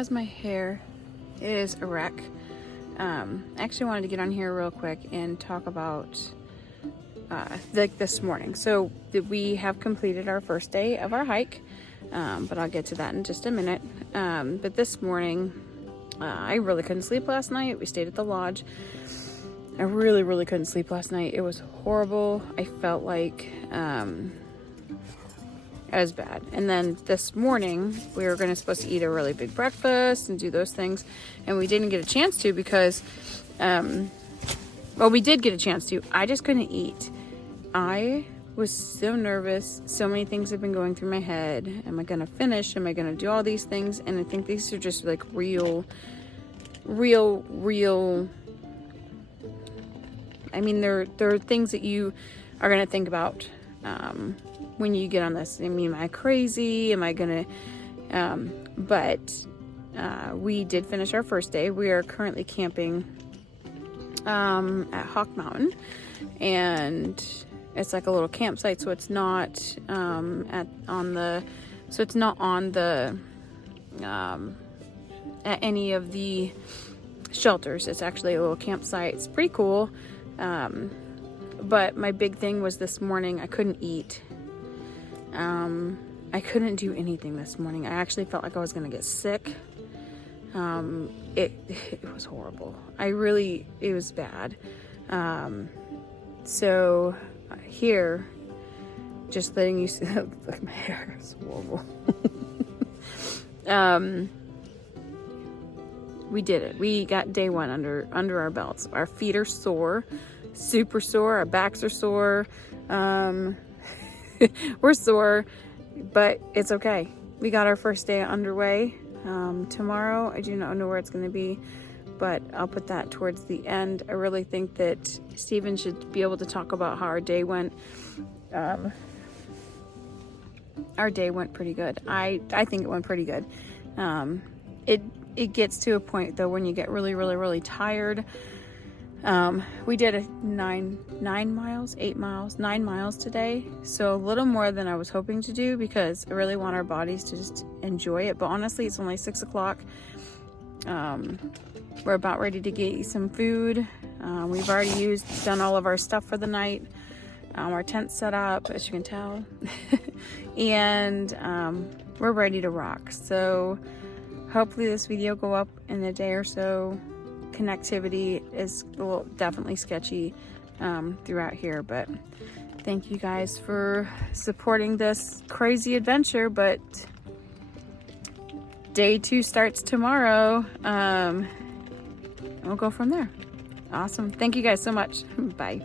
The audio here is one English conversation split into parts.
guys, my hair is a wreck. I actually wanted to get on here real quick and talk about like this morning. So we have completed our first day of our hike, but I'll get to that in just a minute. But this morning, I really couldn't sleep last night. We stayed at the lodge. I really couldn't sleep last night. It was horrible. I felt like it was bad. And then this morning we were supposed to eat a really big breakfast and do those things, and we didn't get a chance to because well, we did get a chance to. I just couldn't eat. I was so nervous. So many things have been going through my head. Am I gonna finish? Am I gonna do all these things? And I think these are just like real I mean, they're things that you are gonna think about when you get on this. I mean, am I crazy? Am I gonna but we did finish our first day. We are currently camping at Hawk Mountain, and it's like a little campsite, so it's not at any of the shelters. It's actually a little campsite. It's pretty cool. But my big thing was this morning I couldn't eat. I couldn't do anything this morning. I actually felt like I was gonna get sick. It was horrible. It was bad. So here, just letting you see, like, my hair is horrible. We did it. We got day one under our belts. Our feet are sore, super sore. Our backs are sore. We're sore, but it's okay. We got our first day underway. Tomorrow, I do not know where it's going to be, but I'll put that towards the end. I really think that Steven should be able to talk about how our day went. Our day went pretty good. I think it went pretty good. It gets to a point though when you get really tired. We did 9 miles today, so a little more than I was hoping to do because I really want our bodies to just enjoy it. But honestly, it's only 6 o'clock. We're about ready to get some food. We've already done all of our stuff for the night. Our tent's set up, as you can tell, and we're ready to rock. So hopefully this video go up in a day or so. Connectivity is definitely sketchy throughout here, but thank you guys for supporting this crazy adventure. But day 2 starts tomorrow. We'll go from there. Awesome. Thank you guys so much. Bye.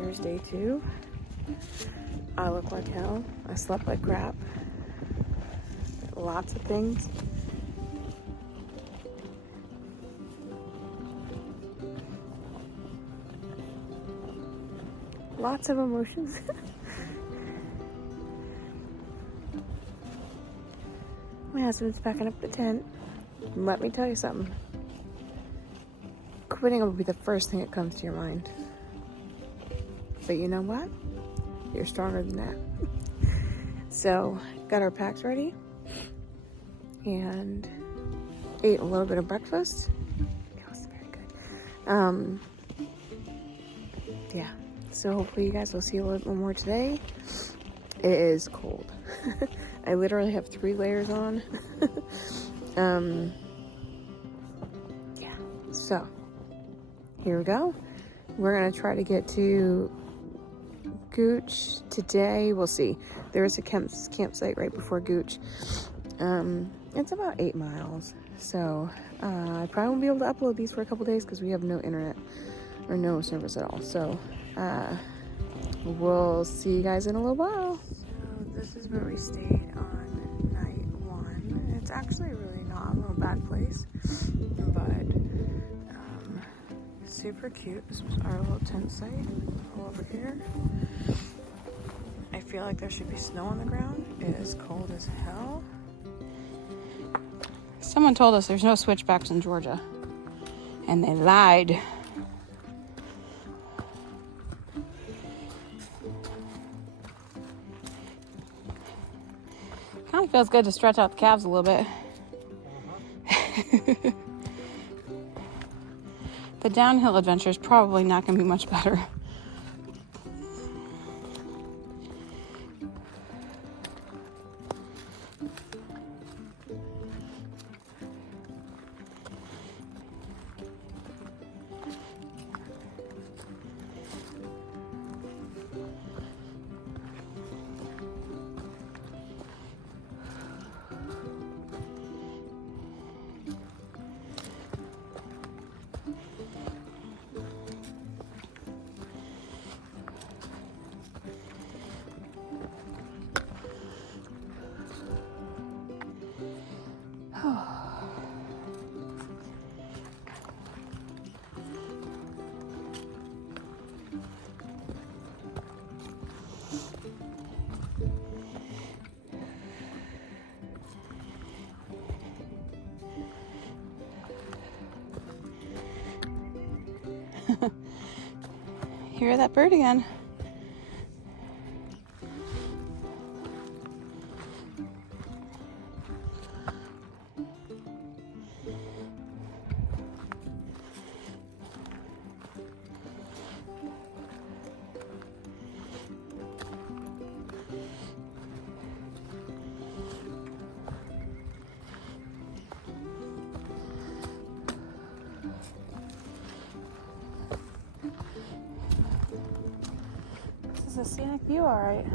Here's day 2. I look like hell. I slept like crap. Lots of things. Lots of emotions. My husband's packing up the tent. Let me tell you something. Quitting will be the first thing that comes to your mind. But you know what? You're stronger than that. So, got our packs ready and ate a little bit of breakfast. It was very good. Yeah, so hopefully you guys will see a little bit more today. It is cold. I literally have 3 layers on. Yeah, so here we go. We're gonna try to get to Gooch today. We'll see. There is a campsite right before Gooch. It's about 8 miles, so I probably won't be able to upload these for a couple days because we have no internet or no service at all. So we'll see you guys in a little while. So this is where we stayed on night 1. It's actually really not a little bad place, but super cute. This was our little tent site all over here. I feel like there should be snow on the ground. It is cold as hell. Someone told us there's no switchbacks in Georgia, and they lied. Kind of feels good to stretch out the calves a little bit. The downhill adventure is probably not going to be much better. Hear that bird again. This is a scenic view, all right.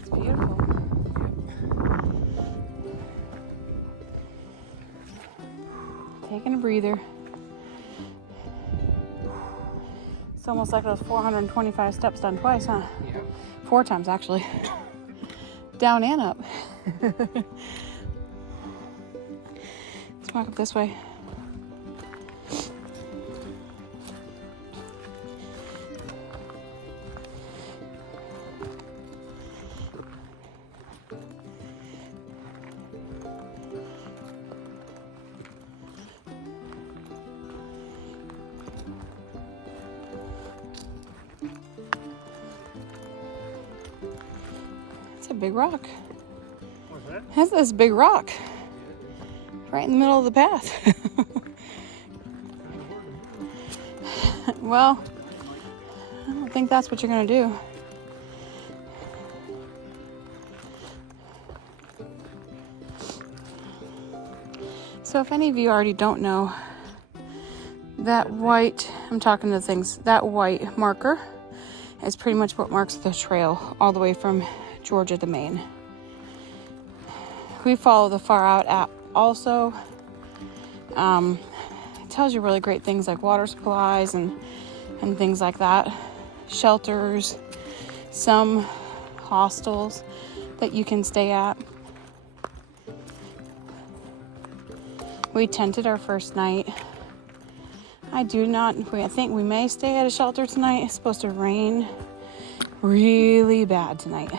It's beautiful. Taking a breather. It's almost like those 425 steps done twice, huh? Yeah. 4 times, actually. Down and up. Let's walk up this way. It's a big rock. What's that? That's this big rock. Right in the middle of the path. Well, I don't think that's what you're gonna do. So if any of you already don't know, that white, I'm talking to things, that white marker is pretty much what marks the trail all the way from Georgia to Maine. We follow the Far Out app also. It tells you really great things like water supplies and things like that. Shelters, some hostels that you can stay at. We tented our first night. I think we may stay at a shelter tonight. It's supposed to rain really bad tonight.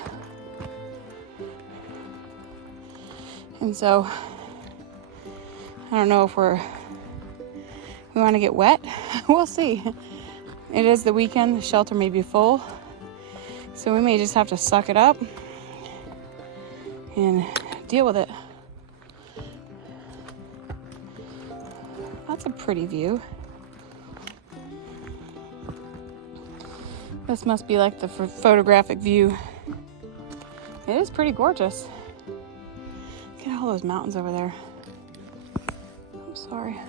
And so, I don't know if we want to get wet. We'll see. It is the weekend. The shelter may be full. So we may just have to suck it up and deal with it. That's a pretty view. This must be like the photographic view. It is pretty gorgeous. Look at all those mountains over there. I'm sorry.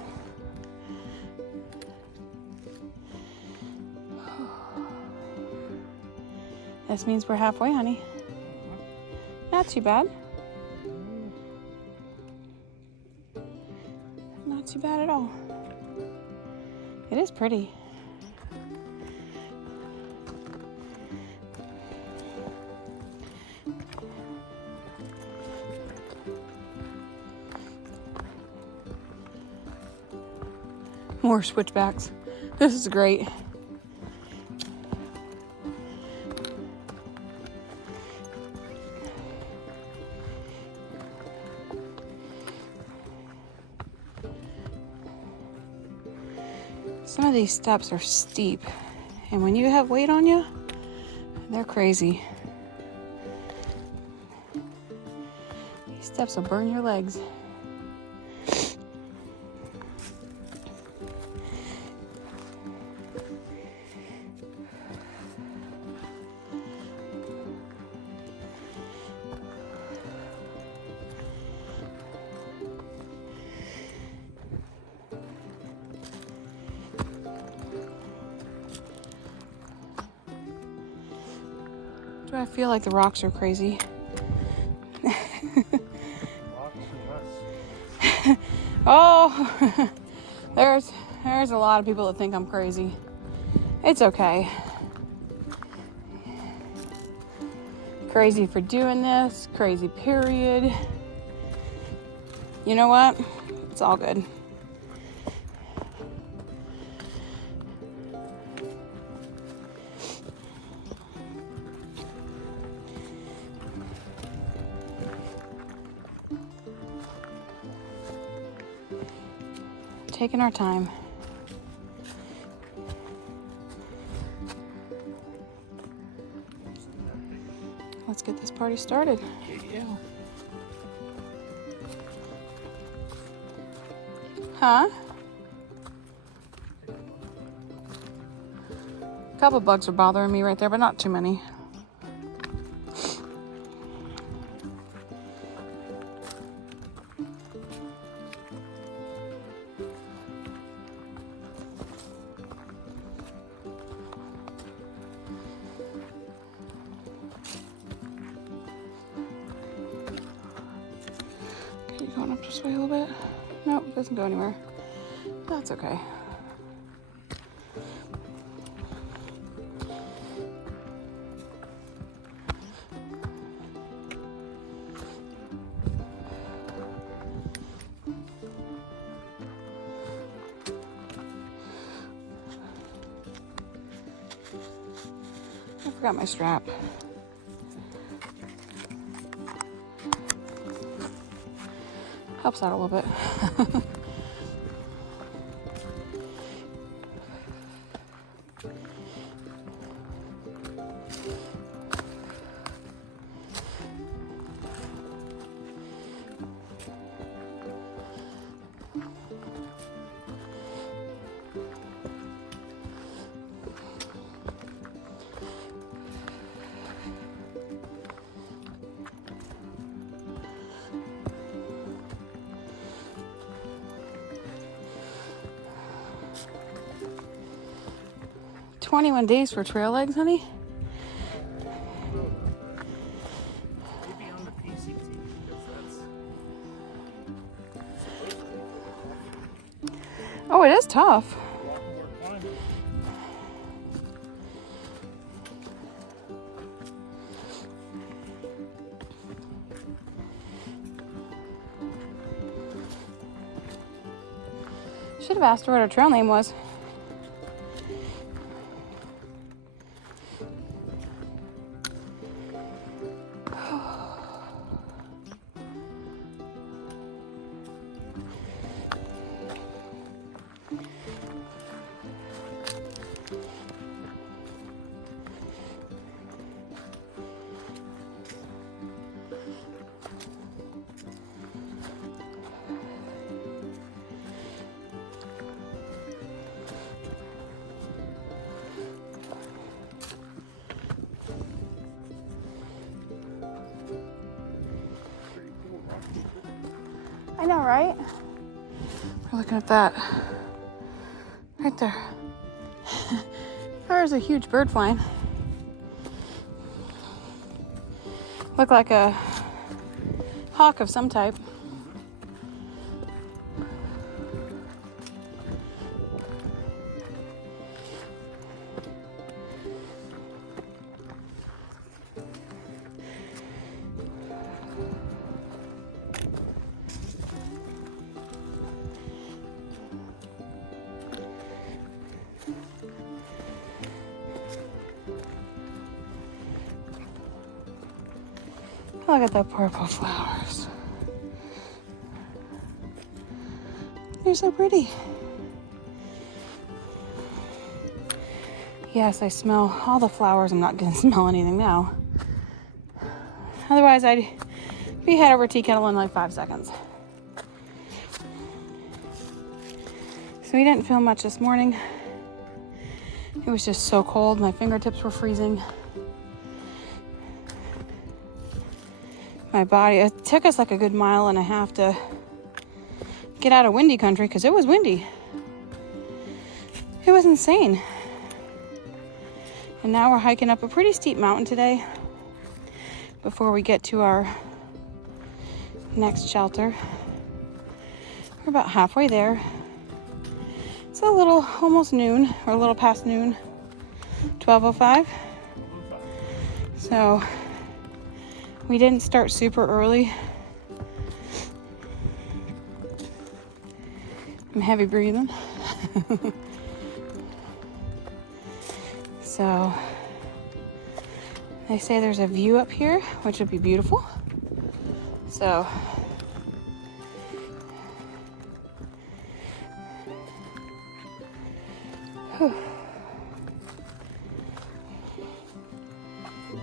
This means we're halfway, honey. Not too bad. Not too bad at all. It is pretty. More switchbacks. This is great. Some of these steps are steep, and when you have weight on you, They're crazy. These steps will burn your legs. Do I feel like the rocks are crazy? Oh, there's a lot of people that think I'm crazy. It's okay. Crazy for doing this, crazy period. You know what? It's all good. Taking our time. Let's get this party started. Yeah. Huh? A couple bugs are bothering me right there, but not too many. Okay, going up this way a little bit. Nope, doesn't go anywhere. That's okay. I forgot my strap. Helps out a little bit. "21 days for trail legs, honey?" Maybe on the PCT because that's Oh, it is tough. a lot more climbing. Should have asked her what her trail name was. I know, right? We're looking at that. Right there. There's a huge bird flying. Look like a hawk of some type. Look at the purple flowers. They're so pretty. Yes, I smell all the flowers. I'm not going to smell anything now. Otherwise, I'd be head over tea kettle in like 5 seconds. So we didn't film much this morning. It was just so cold. My fingertips were freezing. My body, it took us like a good 1.5 miles to get out of windy country because it was windy. It was insane. And now we're hiking up a pretty steep mountain today before we get to our next shelter. We're about halfway there. It's a little, almost noon, or a little past noon, 12:05. So we didn't start super early. I'm heavy breathing. So they say there's a view up here, which would be beautiful. So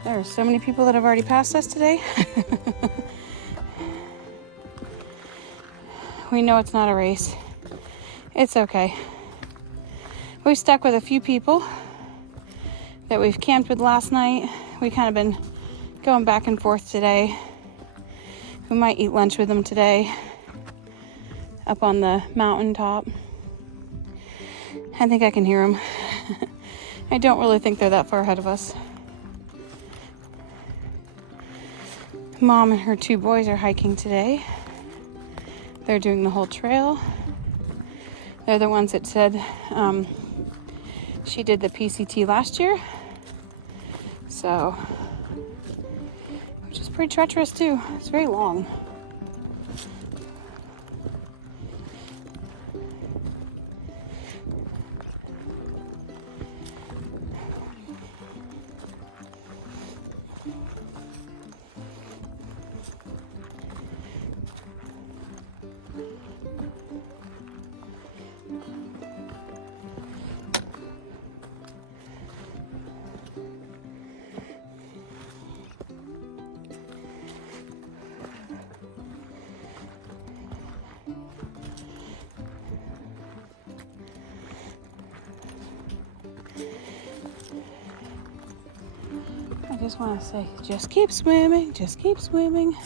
there are so many people that have already passed us today. We know it's not a race. It's okay. We stuck with a few people that we've camped with last night. We kind of been going back and forth today. We might eat lunch with them today up on the mountaintop. I think I can hear them. I don't really think they're that far ahead of us. Mom and her 2 boys are hiking today. They're doing the whole trail. They're the ones that said she did the PCT last year. So, which is pretty treacherous too. It's very long. I just want to say, just keep swimming, just keep swimming.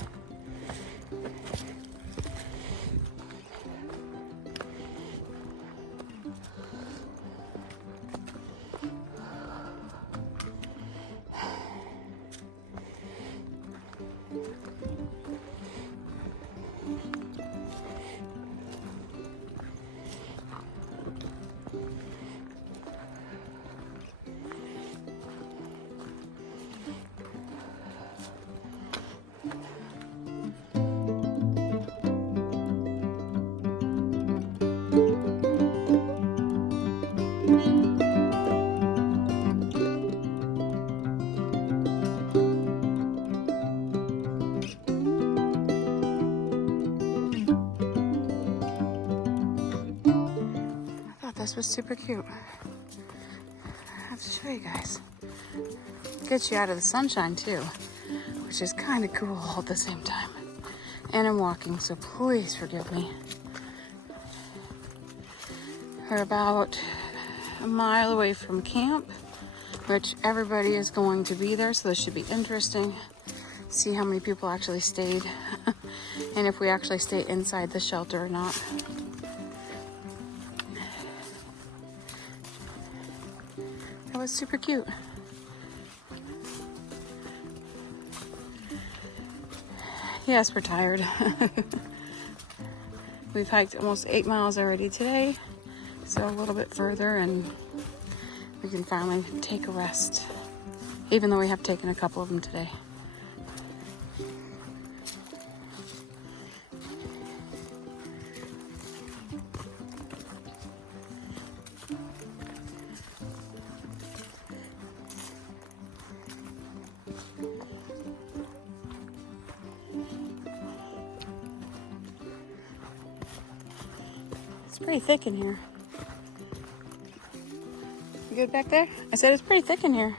This was super cute. I have to show you guys. Gets you out of the sunshine too, which is kind of cool all at the same time. And I'm walking, so please forgive me. We're about a mile away from camp, which everybody is going to be there, so this should be interesting. See how many people actually stayed and if we actually stay inside the shelter or not. That was super cute. Yes, we're tired. We've hiked almost 8 miles already today, so a little bit further and we can finally take a rest, even though we have taken a couple of them today. It's pretty thick in here. You good back there? I said it's pretty thick in here.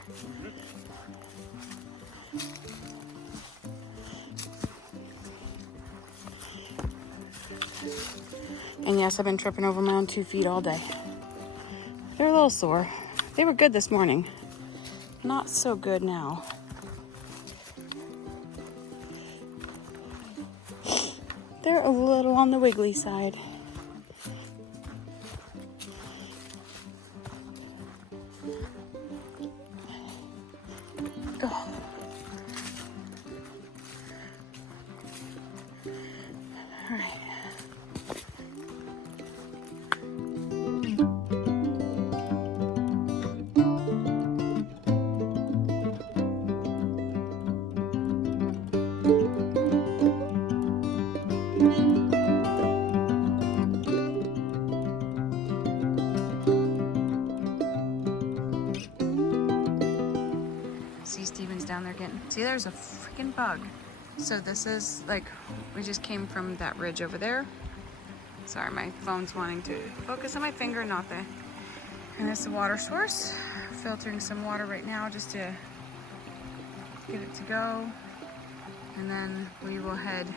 And yes, I've been tripping over my own 2 feet all day. They're a little sore. They were good this morning. Not so good now. They're a little on the wiggly side. Oh. All right. See Steven's down there getting, see there's a freaking bug. So this is like, we just came from that ridge over there. Sorry, my phone's wanting to focus on my finger, not the, and it's the water source. Filtering some water right now just to get it to go. And then we will head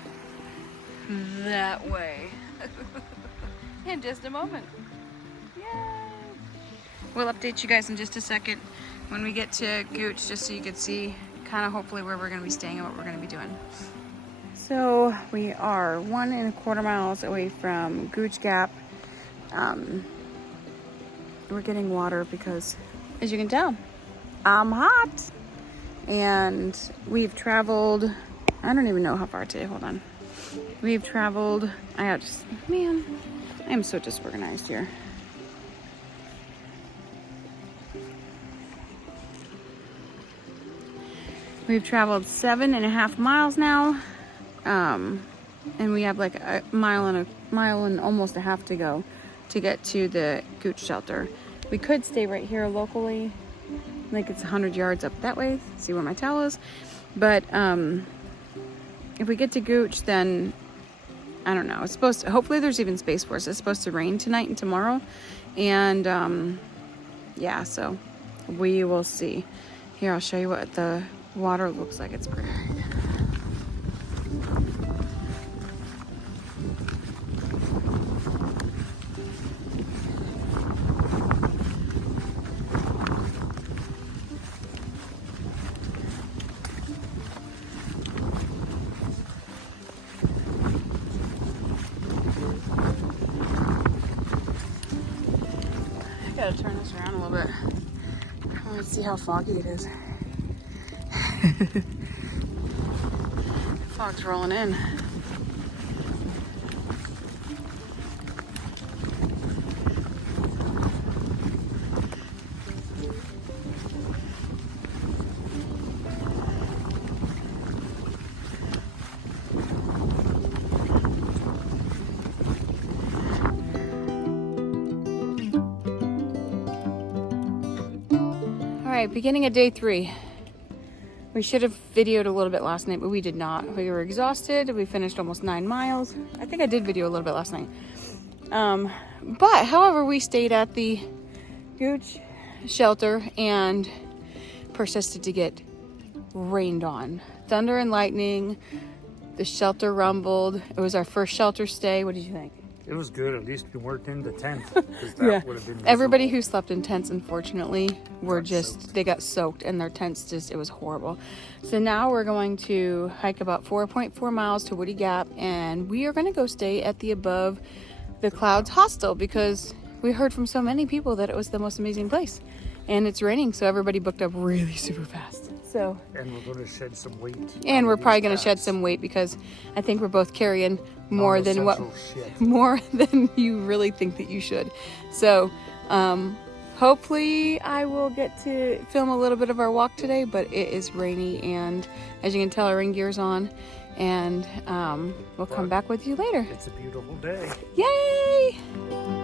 that way in just a moment. Yay! We'll update you guys in just a second when we get to Gooch, just so you can see kind of hopefully where we're going to be staying and what we're going to be doing. So we are 1.25 miles away from Gooch Gap. We're getting water because, as you can tell, I'm hot. And we've traveled, I don't even know how far today, hold on. We've traveled, man, I am so disorganized here. We've traveled 7.5 miles now, and we have like a mile and almost a half to go to get to the Gooch shelter. We could stay right here locally, like it's 100 yards up that way, see where my towel is. But if we get to Gooch, then I don't know. It's supposed to, hopefully there's even space for us. It's supposed to rain tonight and tomorrow, and yeah, so we will see. Here, I'll show you what the water looks like. It's pretty. I gotta turn this around a little bit. I want to see how foggy it is. Fog's rolling in. All right, beginning of day 3. We should have videoed a little bit last night, but we did not. We were exhausted. We finished almost 9 miles. I think I did video a little bit last night. But, however, we stayed at the Gooch shelter and persisted to get rained on. Thunder and lightning. The shelter rumbled. It was our first shelter stay. What did you think? It was good. At least we weren't in the tent. Because that would have been miserable. Everybody who slept in tents, unfortunately, they got soaked, and their tents it was horrible. So now we're going to hike about 4.4 miles to Woody Gap, and we are going to go stay at the Above the Clouds hostel because we heard from so many people that it was the most amazing place. And it's raining, so everybody booked up really super fast. So, and we're going to shed some weight. And we're probably going to shed some weight because I think we're both carrying more than you really think that you should. So, hopefully I will get to film a little bit of our walk today, but it is rainy, and as you can tell, our rain gear's on, and we'll come back with you later. It's a beautiful day. Yay!